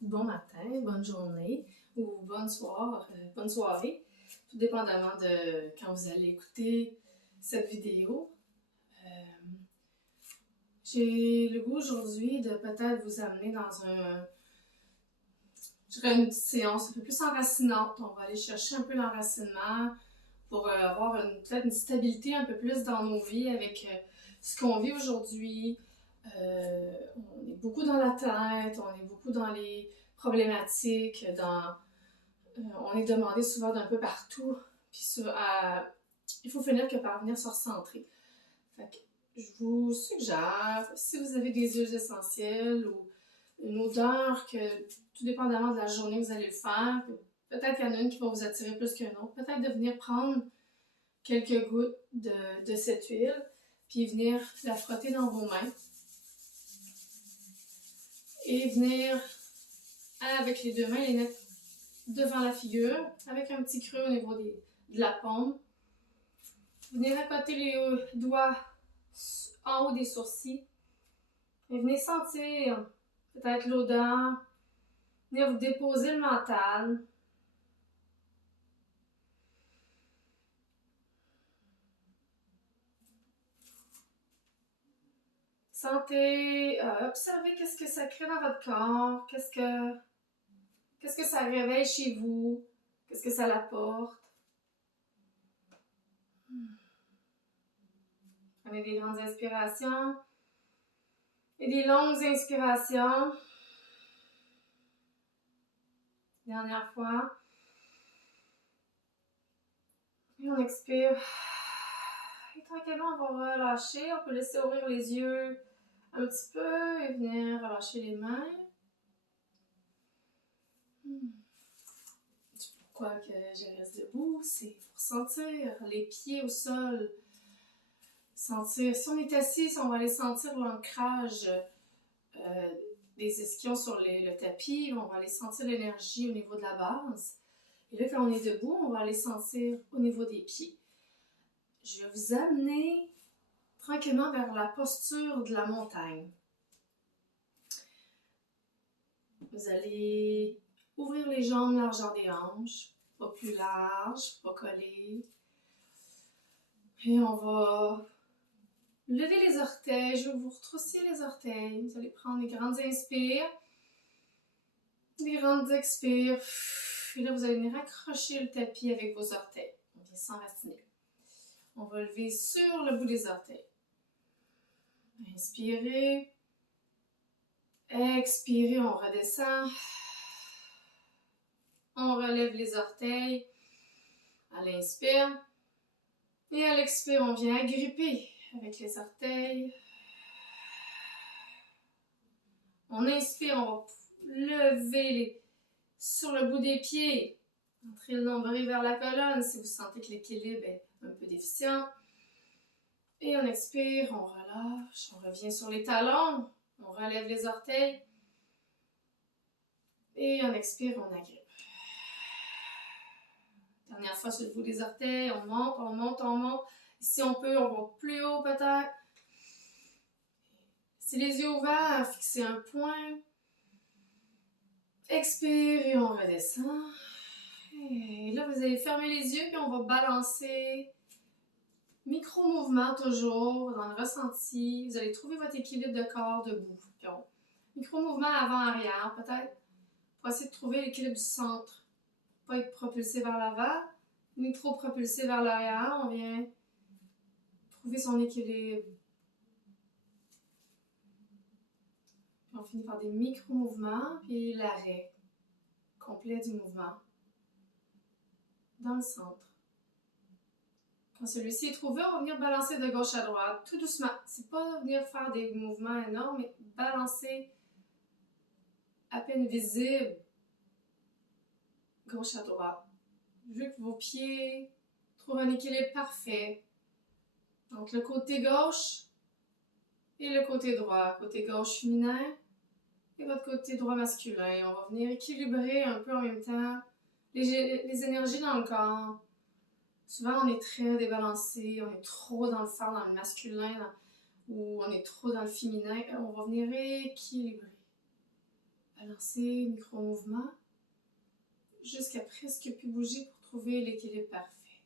bon matin, bonne journée ou bonne soirée, tout dépendamment de quand vous allez écouter cette vidéo. J'ai le goût aujourd'hui de peut-être vous amener dans une petite séance un peu plus enracinante. On va aller chercher un peu l'enracinement pour avoir peut-être une stabilité un peu plus dans nos vies avec ce qu'on vit aujourd'hui. On est beaucoup dans la tête, on est beaucoup dans les problématiques, on est demandé souvent d'un peu partout, puis il faut finir que par venir se recentrer. Fait que je vous suggère, si vous avez des huiles essentielles ou une odeur que, tout dépendamment de la journée que vous allez le faire, peut-être qu'il y en a une qui va vous attirer plus qu'une autre, peut-être de venir prendre quelques gouttes de cette huile, puis venir la frotter dans vos mains et venir avec les deux mains les mettre devant la figure avec un petit creux au niveau de la paume. Venez racoter les doigts en haut des sourcils et venez sentir peut-être l'odeur, venir vous déposer le mental. Sentez, observez qu'est-ce que ça crée dans votre corps, qu'est-ce que ça réveille chez vous, qu'est-ce que ça l'apporte. Prenez des grandes inspirations et des longues inspirations. Dernière fois. Et on expire. Et tranquillement, on va relâcher. On peut laisser ouvrir les yeux un petit peu et venir relâcher les mains. Pourquoi que je reste debout? C'est pour sentir les pieds au sol. Sentir. Si on est assis, on va aller sentir l'ancrage des ischions sur le tapis. On va aller sentir l'énergie au niveau de la base. Et là, quand on est debout, on va aller sentir au niveau des pieds. Je vais vous amener tranquillement vers la posture de la montagne. Vous allez ouvrir les jambes largeur des hanches, pas plus large, pas collé. Et on va lever les orteils, je vais vous retrousser les orteils. Vous allez prendre des grandes inspires, des grandes expires. Et là, vous allez venir accrocher le tapis avec vos orteils. On vient s'enraciner. On va lever sur le bout des orteils. Inspirez. Expirez, on redescend. On relève les orteils. À l'inspire. Et à l'expire, on vient agripper avec les orteils. On inspire, on va lever sur le bout des pieds. Entrez le nombril vers la colonne si vous sentez que l'équilibre est un peu déficient. Et on expire, on relâche, on revient sur les talons, on relève les orteils. Et on expire, on agrippe. Dernière fois sur le bout des orteils, on monte, on monte, on monte. Si on peut, on va plus haut peut-être. Si les yeux ouverts, fixez un point. Expire et on redescend. Et là, vous allez fermer les yeux et on va balancer. Micro-mouvement toujours, dans le ressenti. Vous allez trouver votre équilibre de corps debout. Micro-mouvement avant-arrière, peut-être, pour essayer de trouver l'équilibre du centre. Pas être propulsé vers l'avant, ni trop propulsé vers l'arrière. On vient trouver son équilibre. Puis on finit par des micro-mouvements, puis l'arrêt complet du mouvement dans le centre. Quand celui-ci est trouvé, on va venir balancer de gauche à droite, tout doucement. C'est pas venir faire des mouvements énormes, mais balancer à peine visible, gauche à droite. Je veux que vos pieds trouvent un équilibre parfait entre le côté gauche et le côté droit. Côté gauche féminin et votre côté droit masculin. On va venir équilibrer un peu en même temps les énergies dans le corps. Souvent, on est très débalancé, on est trop dans le fort, dans le masculin, ou on est trop dans le féminin. On va venir équilibrer. Balancer, micro-mouvement, jusqu'à presque plus bouger pour trouver l'équilibre parfait.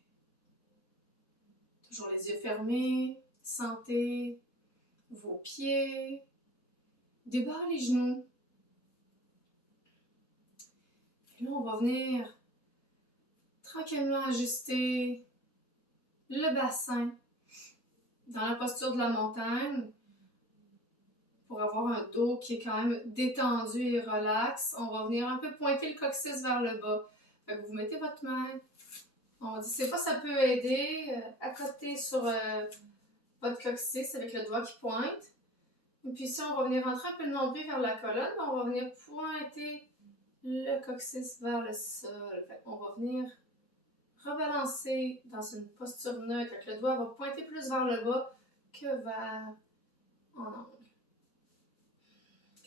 Toujours les yeux fermés, sentez vos pieds, débarre les genoux. Et là, on va venir tranquillement ajuster le bassin dans la posture de la montagne pour avoir un dos qui est quand même détendu et relax. On va venir un peu pointer le coccyx vers le bas. Fait que vous mettez votre main. On dit, c'est pas, ça peut aider à côté sur votre coccyx avec le doigt qui pointe. Et puis ici, on va venir rentrer un peu le nombril vers la colonne. On va venir pointer le coccyx vers le sol. Fait qu'on va venir rebalancer dans une posture neutre. Fait que le doigt va pointer plus vers le bas que vers en angle.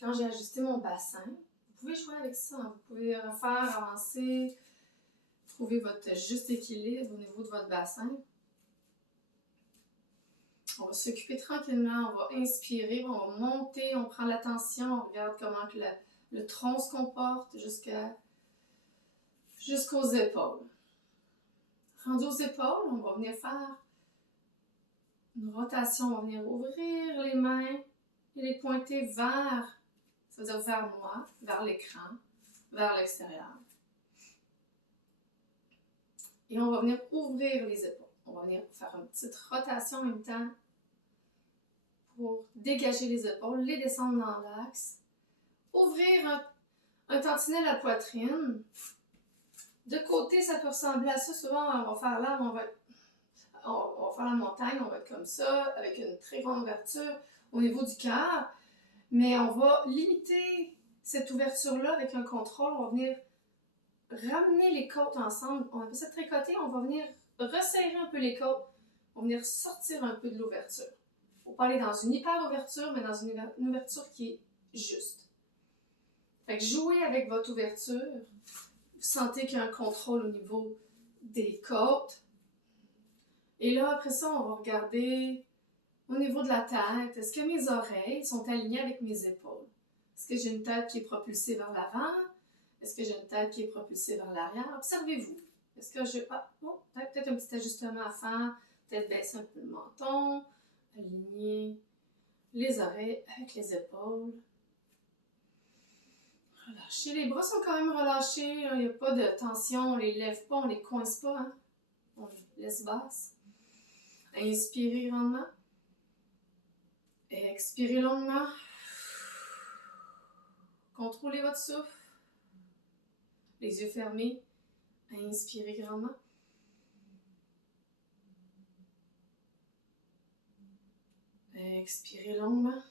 Quand j'ai ajusté mon bassin, vous pouvez jouer avec ça. Vous pouvez refaire, avancer, trouver votre juste équilibre au niveau de votre bassin. On va s'occuper tranquillement, on va inspirer, on va monter, on prend l'attention, on regarde comment que le tronc se comporte jusqu'aux épaules. Rendu aux épaules, on va venir faire une rotation, on va venir ouvrir les mains et les pointer vers, ça veut dire vers moi, vers l'écran, vers l'extérieur. Et on va venir ouvrir les épaules. On va venir faire une petite rotation en même temps pour dégager les épaules, les descendre dans l'axe. Ouvrir un tantinet à la poitrine. De côté, ça peut ressembler à ça. Souvent, on va faire là, on va faire la montagne, on va être comme ça, avec une très grande ouverture au niveau du cœur. Mais on va limiter cette ouverture-là avec un contrôle. On va venir ramener les côtes ensemble. On appelle ça tricoter. On va venir resserrer un peu les côtes. On va venir sortir un peu de l'ouverture. Il ne faut pas aller dans une hyper ouverture, mais dans une ouverture qui est juste. Fait que jouez avec votre ouverture. Vous sentez qu'il y a un contrôle au niveau des côtes. Et là, après ça, on va regarder au niveau de la tête. Est-ce que mes oreilles sont alignées avec mes épaules? Est-ce que j'ai une tête qui est propulsée vers l'avant? Est-ce que j'ai une tête qui est propulsée vers l'arrière? Observez-vous. Est-ce que je... peut-être un petit ajustement à faire. Peut-être baisser un peu le menton. Aligner les oreilles avec les épaules. Relâchez. Les bras sont quand même relâchés. Il n'y a pas de tension. On ne les lève pas, on ne les coince pas. Hein? On les laisse basses. Inspirez grandement. Expirez longuement. Contrôlez votre souffle. Les yeux fermés. Inspirez grandement. Expirez longuement.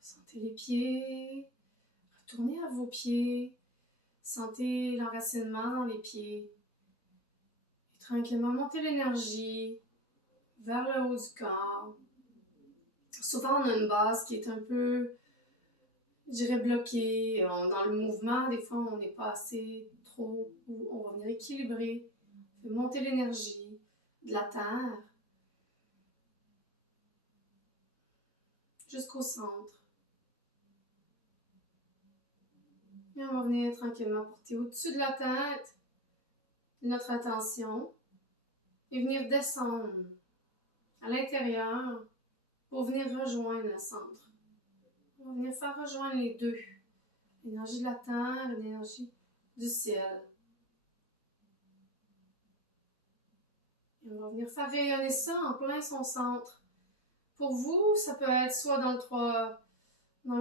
Sentez les pieds. Retournez à vos pieds. Sentez l'enracinement dans les pieds. Et tranquillement, montez l'énergie vers le haut du corps. Souvent, on a une base qui est un peu, je dirais, bloquée. Dans le mouvement, des fois, on n'est pas assez trop. On va venir équilibrer. On fait monter l'énergie de la terre jusqu'au centre. Et on va venir tranquillement porter au-dessus de la tête notre attention et venir descendre à l'intérieur pour venir rejoindre le centre. On va venir faire rejoindre les deux. L'énergie de la terre et l'énergie du ciel. Et on va venir faire rayonner ça en plein son centre. Pour vous, ça peut être soit dans le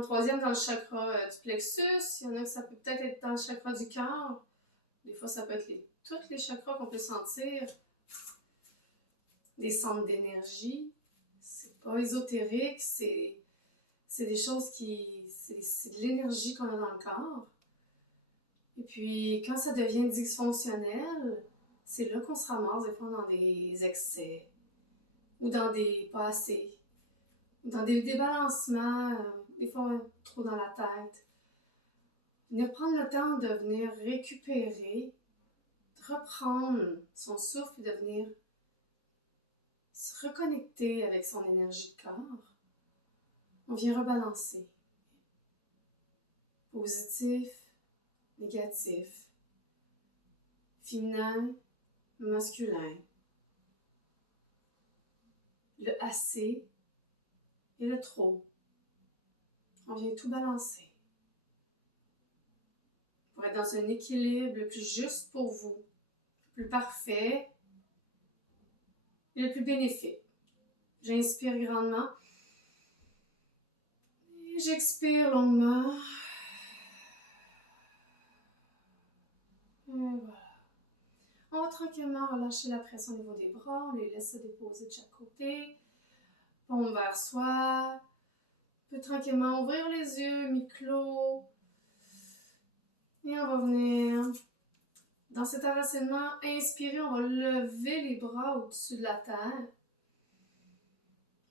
troisième, dans le chakra du plexus. Il y en a que ça peut peut-être être dans le chakra du cœur. Des fois, ça peut être tous les chakras qu'on peut sentir. Des centres d'énergie. C'est pas ésotérique, c'est des choses c'est de l'énergie qu'on a dans le corps. Et puis, quand ça devient dysfonctionnel, c'est là qu'on se ramasse des fois dans des excès, ou dans des pas assez, ou dans des débalancements, des fois trop dans la tête. Venir prendre le temps de venir récupérer, de reprendre son souffle et de venir se reconnecter avec son énergie de corps. On vient rebalancer. Positif, négatif, féminin, masculin, le assez et le trop. On vient tout balancer pour être dans un équilibre le plus juste pour vous, le plus parfait et le plus bénéfique. J'inspire grandement et j'expire longuement. Et voilà. On va tranquillement relâcher la pression au niveau des bras, on les laisse se déposer de chaque côté. Paume vers soi. On peut tranquillement ouvrir les yeux, mi-clos. Et on va venir, dans cet enracinement, inspirer, on va lever les bras au-dessus de la terre.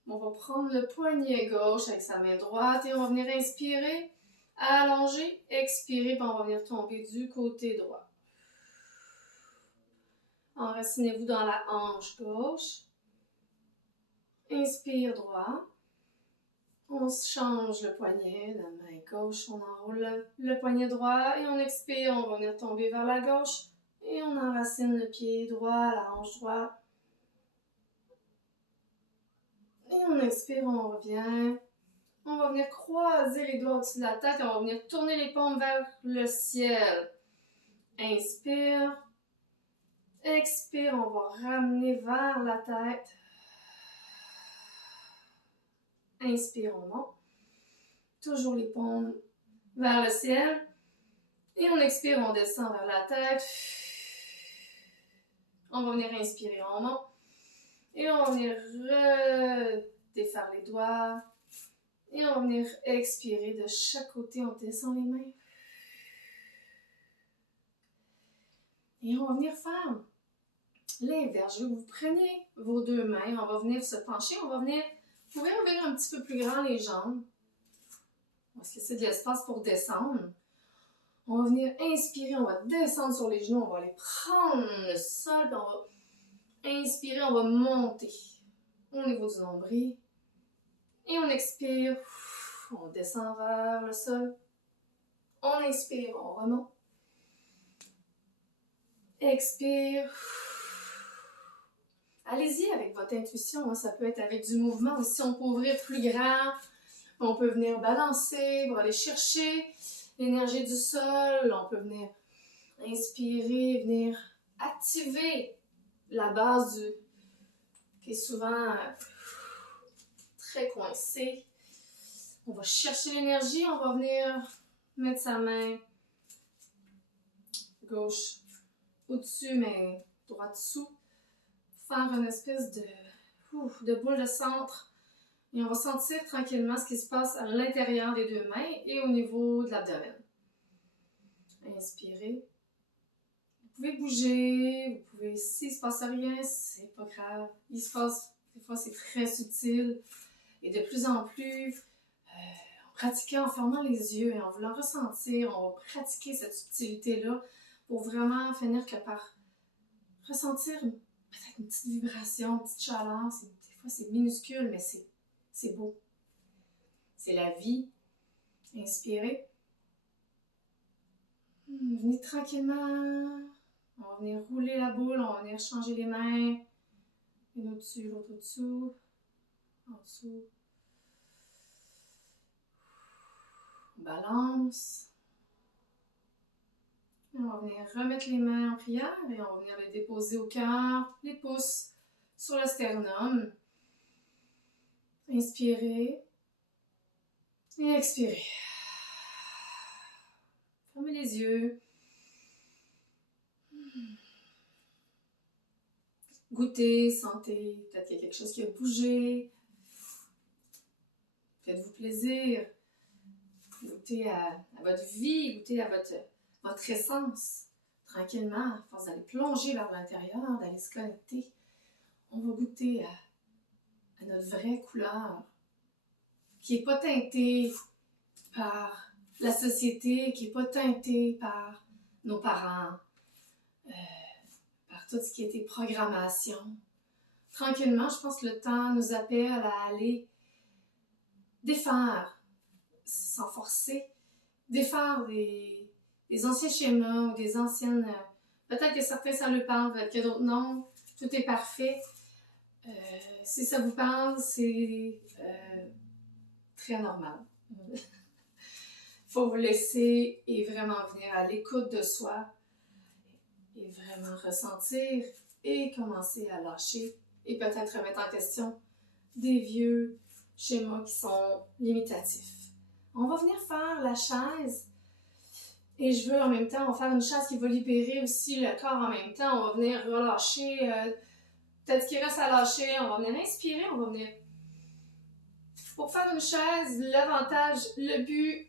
On va prendre le poignet gauche avec sa main droite et on va venir inspirer, allonger, expirer, puis on va venir tomber du côté droit. Enracinez-vous dans la hanche gauche. Inspire droit. On change le poignet, la main gauche, on enroule le poignet droit et on expire, on va venir tomber vers la gauche et on enracine le pied droit, la hanche droite. Et on expire, on revient. On va venir croiser les doigts au-dessus de la tête et on va venir tourner les paumes vers le ciel. Inspire. Expire, on va ramener vers la tête. Inspire, on monte. Toujours les paumes vers le ciel. Et on expire, on descend vers la tête. On va venir inspirer, on monte. Et on va venir défaire les doigts. Et on va venir expirer de chaque côté, on descend les mains. Et on va venir faire l'inverse. Je veux que vous preniez vos deux mains, on va venir se pencher, on va venir, vous pouvez ouvrir un petit peu plus grand les jambes. On va se laisser de l'espace pour descendre. On va venir inspirer, on va descendre sur les genoux, on va aller prendre le sol, puis on va inspirer, on va monter au niveau du nombril. Et on expire, on descend vers le sol. On inspire, on remonte. Expire. Allez-y avec votre intuition, hein. Ça peut être avec du mouvement aussi. On peut ouvrir plus grand. On peut venir balancer pour aller chercher l'énergie du sol. On peut venir inspirer, venir activer la base qui est souvent très coincée. On va chercher l'énergie. On va venir mettre sa main gauche au-dessus, mais droite dessous. Faire une espèce de boule de centre. Et on va sentir tranquillement ce qui se passe à l'intérieur des deux mains et au niveau de l'abdomen. Inspirez. Vous pouvez bouger, vous pouvez, s'il ne se passe rien, c'est pas grave. Il se passe, des fois c'est très subtil. Et de plus en plus, en pratiquant, en fermant les yeux et en voulant ressentir, on va pratiquer cette subtilité-là pour vraiment finir que par ressentir peut-être une petite vibration, une petite chaleur. Des fois c'est minuscule, mais c'est beau. C'est la vie. Inspirez. Venez tranquillement. On va venir rouler la boule, on va venir changer les mains. Une au-dessus, l'autre au-dessous. En dessous. On balance. Et on va venir remettre les mains en prière et on va venir les déposer au cœur, les pouces sur le sternum. Inspirez et expirez. Fermez les yeux. Goûtez, sentez, peut-être qu'il y a quelque chose qui a bougé. Faites-vous plaisir. Goûtez à votre vie, goûtez à votre essence. Tranquillement, à force d'aller plonger vers l'intérieur, d'aller se connecter, on va goûter à notre vraie couleur, qui n'est pas teintée par la société, qui n'est pas teintée par nos parents, par tout ce qui était programmation. Tranquillement, je pense que le temps nous appelle à aller défaire, sans forcer, défaire des anciens schémas ou des anciennes... peut-être que certains ça leur parle, peut-être que d'autres non. Tout est parfait. Si ça vous parle, c'est très normal. Il faut vous laisser et vraiment venir à l'écoute de soi et vraiment ressentir et commencer à lâcher et peut-être remettre en question des vieux schémas qui sont limitatifs. On va venir faire la chaise et je veux en même temps, on va faire une chaise qui va libérer aussi le corps en même temps. On va venir relâcher peut-être ce qui reste à lâcher. On va venir inspirer, on va venir... Pour faire une chaise, l'avantage, le but,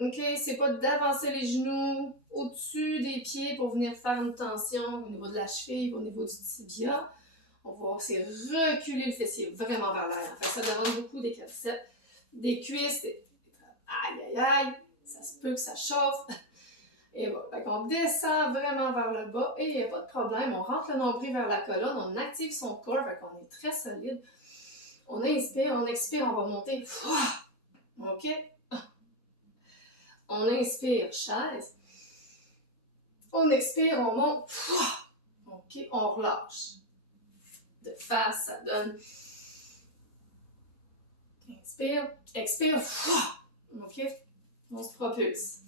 ok, c'est pas d'avancer les genoux au-dessus des pieds pour venir faire une tension au niveau de la cheville, au niveau du tibia. On va aussi reculer le fessier vraiment vers l'arrière. Ça demande beaucoup des quadriceps, des cuisses, aïe aïe aïe, ça se peut que ça chauffe. Et voilà, on descend vraiment vers le bas et il n'y a pas de problème. On rentre le nombril vers la colonne, on active son corps, on est très solide. On inspire, on expire, on va monter. Ok? On inspire, chaise. On expire, on monte. Ok, on relâche. De face, ça donne. Inspire, expire. Ok? On se propulse.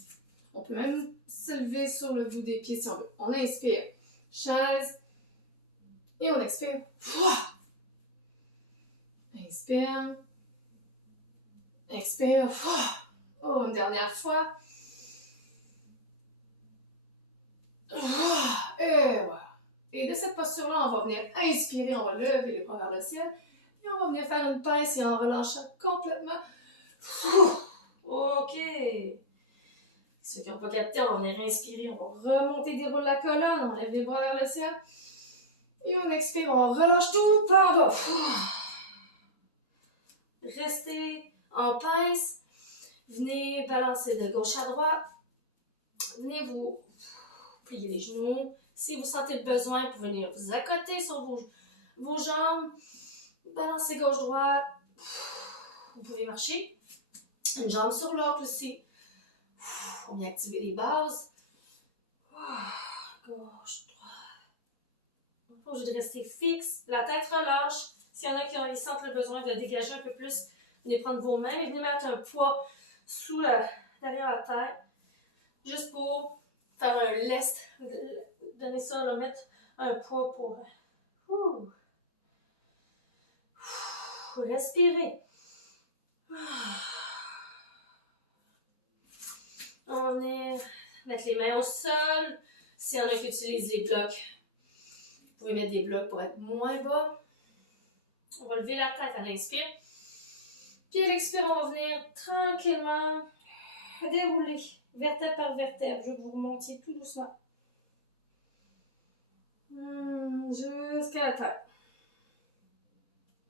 On peut même se lever sur le bout des pieds si on veut. On inspire. Chaise. Et on expire. Inspire. Expire. Oh, une dernière fois. Et voilà. Et de cette posture-là, on va venir inspirer, on va lever les bras vers le ciel. Et on va venir faire une pince et en relâchant complètement. Ok. Ceux qui n'ont pas capté, on va venir inspirer, on va remonter, déroule la colonne, on lève les bras vers le ciel. Et on expire, on relâche tout par bas. Restez en pince. Venez balancer de gauche à droite. Venez vous plier les genoux. Si vous sentez le besoin, vous pouvez venir vous accoter sur vos jambes. Balancer gauche-droite. Vous pouvez marcher. Une jambe sur l'autre aussi. On vient activer les bases. Gauche, droite. Il faut que je rester fixe. La tête relâche. S'il y en a qui sentent le besoin de dégager un peu plus, venez prendre vos mains et venez mettre un poids sous derrière la tête. Juste pour faire un lest. Donner ça, là, mettre un poids pour... Respirer. On est... Mettre les mains au sol. S'il y en a qui utilisent les blocs, vous pouvez mettre des blocs pour être moins bas. On va lever la tête à l'inspire. Puis à l'expire, on va venir tranquillement dérouler vertèbre par vertèbre. Je veux que vous remontiez tout doucement. Jusqu'à la tête.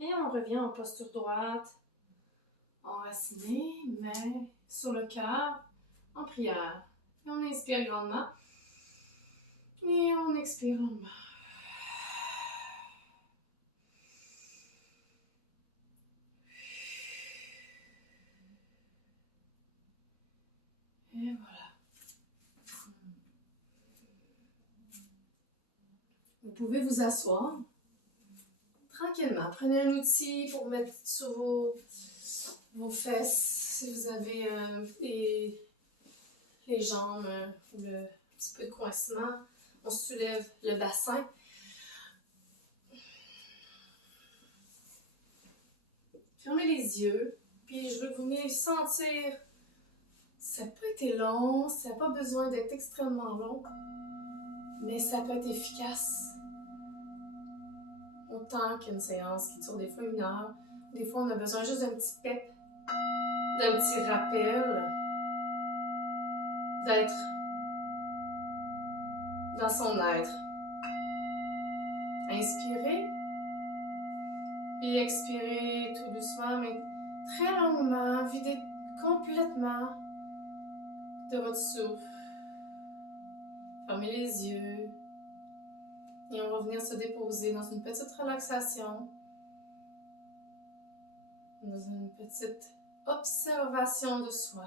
Et on revient en posture droite. Enraciné, main sur le cœur, en prière. Et on inspire grandement. Et on expire longuement. Et voilà. Vous pouvez vous asseoir tranquillement. Prenez un outil pour mettre sur vos fesses. Si vous avez les jambes ou le petit peu de coincement, on soulève le bassin. Fermez les yeux, puis je veux que vous veniez sentir. Ça n'a pas été long, ça n'a pas besoin d'être extrêmement long, mais ça peut être efficace. Autant qu'une séance qui dure des fois 1 heure. Des fois, on a besoin juste d'un petit pep, d'un petit rappel, d'être dans son être. Inspirez, puis expirez tout doucement, mais très longuement, videz complètement de votre souffle. Fermez les yeux. Et on va venir se déposer dans une petite relaxation. Dans une petite observation de soi.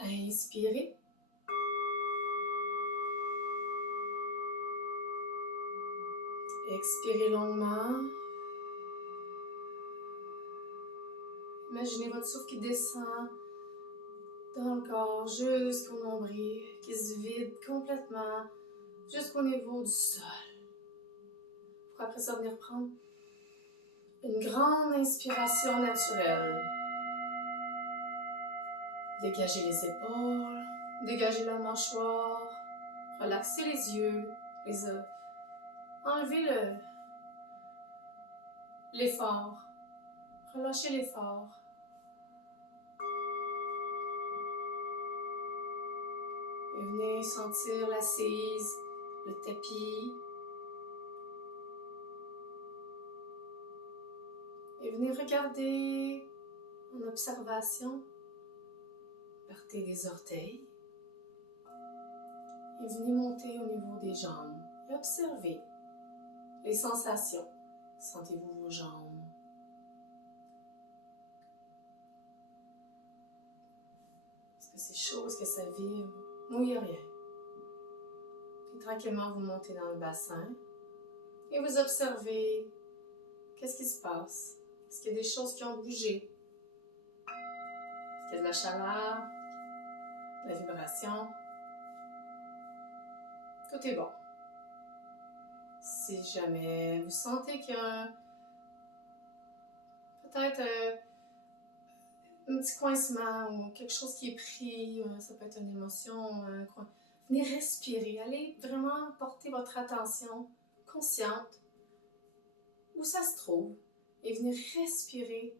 Inspirez. Expirez longuement. Imaginez votre souffle qui descend dans le corps jusqu'au nombril, qui se vide complètement jusqu'au niveau du sol. Pour après ça venir prendre une grande inspiration naturelle. Dégagez les épaules, dégagez la mâchoire, relaxez les yeux, enlevez l'effort, relâchez l'effort. Et venez sentir l'assise, le tapis. Et venez regarder en observation. Partez des orteils. Et venez monter au niveau des jambes. Et observez les sensations. Sentez-vous vos jambes? Est-ce que c'est chaud? Est-ce que ça vibre? Mouillez rien. Puis tranquillement, vous montez dans le bassin. Et vous observez qu'est-ce qui se passe. Est-ce qu'il y a des choses qui ont bougé? Est-ce qu'il y a de la chaleur? De la vibration? Tout est bon. Si jamais vous sentez qu'il y a peut-être un petit coincement ou quelque chose qui est pris, ça peut être une émotion, venez respirer. Allez vraiment porter votre attention consciente où ça se trouve et venez respirer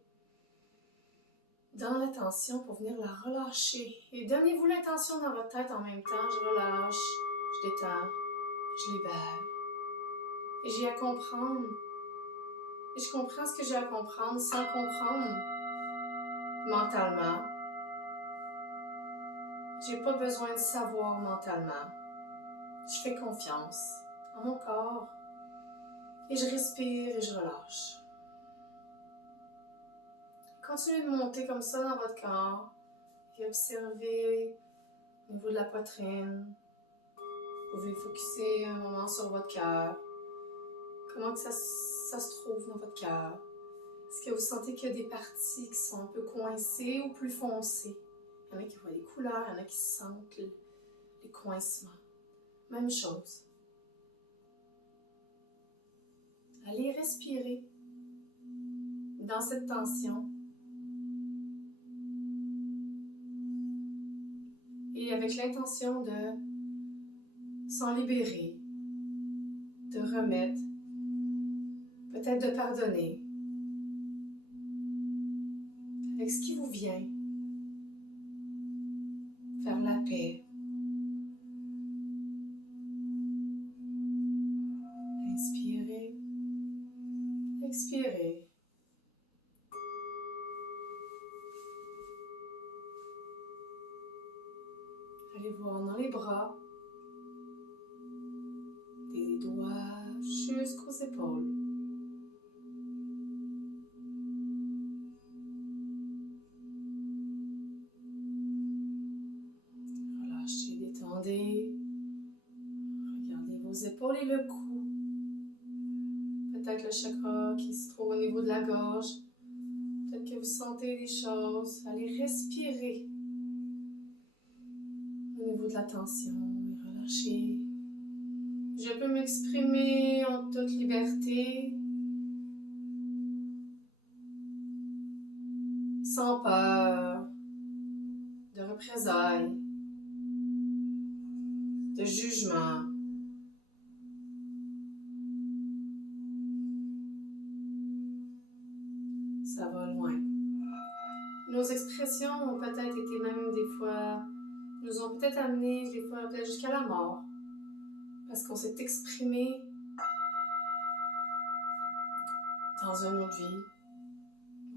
dans l'attention pour venir la relâcher. Et donnez-vous l'intention dans votre tête en même temps. Je relâche, je détends, je libère. Et j'ai à comprendre. Et je comprends ce que j'ai à comprendre sans comprendre mentalement. J'ai pas besoin de savoir mentalement. Je fais confiance à mon corps. Et je respire et je relâche. Continuez de monter comme ça dans votre corps. Et observez au niveau de la poitrine. Vous pouvez focuser un moment sur votre cœur. Comment que ça se trouve dans votre cœur? Est-ce que vous sentez qu'il y a des parties qui sont un peu coincées ou plus foncées? Il y en a qui voient des couleurs, il y en a qui sentent les coincements. Même chose. Allez respirer dans cette tension. Et avec l'intention de s'en libérer, de remettre, peut-être de pardonner, avec ce qui vous vient, faire la paix. Inspirez, expirez. Allez voir dans les bras, des doigts jusqu'aux épaules. Relâchez, détendez. Regardez vos épaules et le cou. Peut-être le chakra qui se trouve au niveau de la gorge. Peut-être que vous sentez des choses. Allez respirer au niveau de la tension et relâchez. Je peux m'exprimer en toute liberté, sans peur de représailles, de jugement. Ça va loin. Nos expressions ont peut-être été même des fois, nous ont peut-être amené des fois peut-être jusqu'à la mort. parce qu'on s'est exprimé dans une autre vie.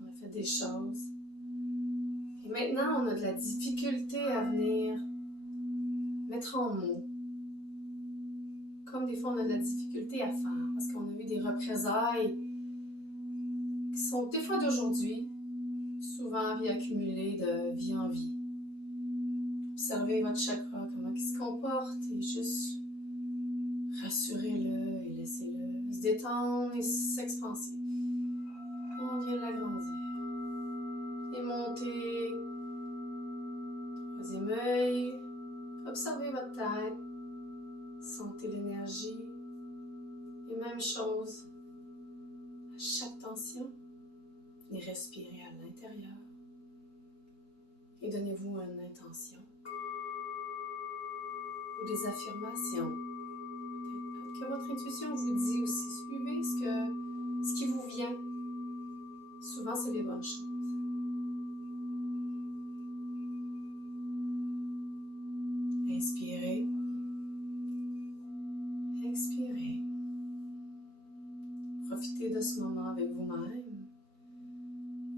On a fait des choses. Et maintenant, on a de la difficulté à venir mettre en mots. Comme des fois, on a de la difficulté à faire parce qu'on a eu des représailles qui sont des fois d'aujourd'hui, souvent vie accumulée de vie en vie. Observez votre chakra, comment il se comporte et juste rassurez-le et laissez-le se détendre et s'expanser. On vient l'agrandir. Et monter. Troisième œil. Observez votre tête. Sentez l'énergie. Et même chose. À chaque tension, venez respirer à l'intérieur. Et donnez-vous une intention. Ou des affirmations. Peut-être que votre intuition vous dit aussi. Suivez ce qui vous vient. Souvent, c'est les bonnes choses. Inspirez. Expirez. Profitez de ce moment avec vous-même.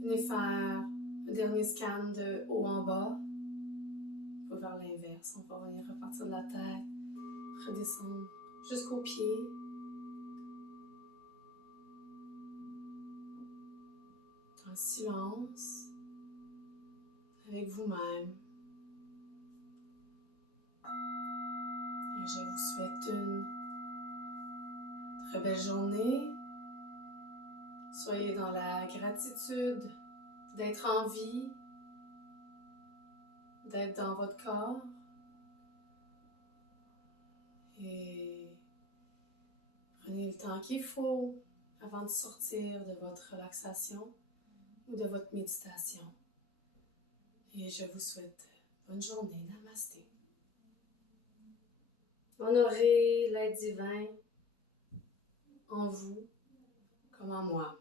Venez faire un dernier scan de haut en bas. Pas vers l'inverse. On va venir repartir de la tête, redescendre jusqu'aux pieds. Dans le silence, avec vous-même. Et je vous souhaite une très belle journée. Soyez dans la gratitude d'être en vie, d'être dans votre corps. Et prenez le temps qu'il faut avant de sortir de votre relaxation ou de votre méditation. Et je vous souhaite bonne journée. Namasté. Honorez l'être divin en vous comme en moi.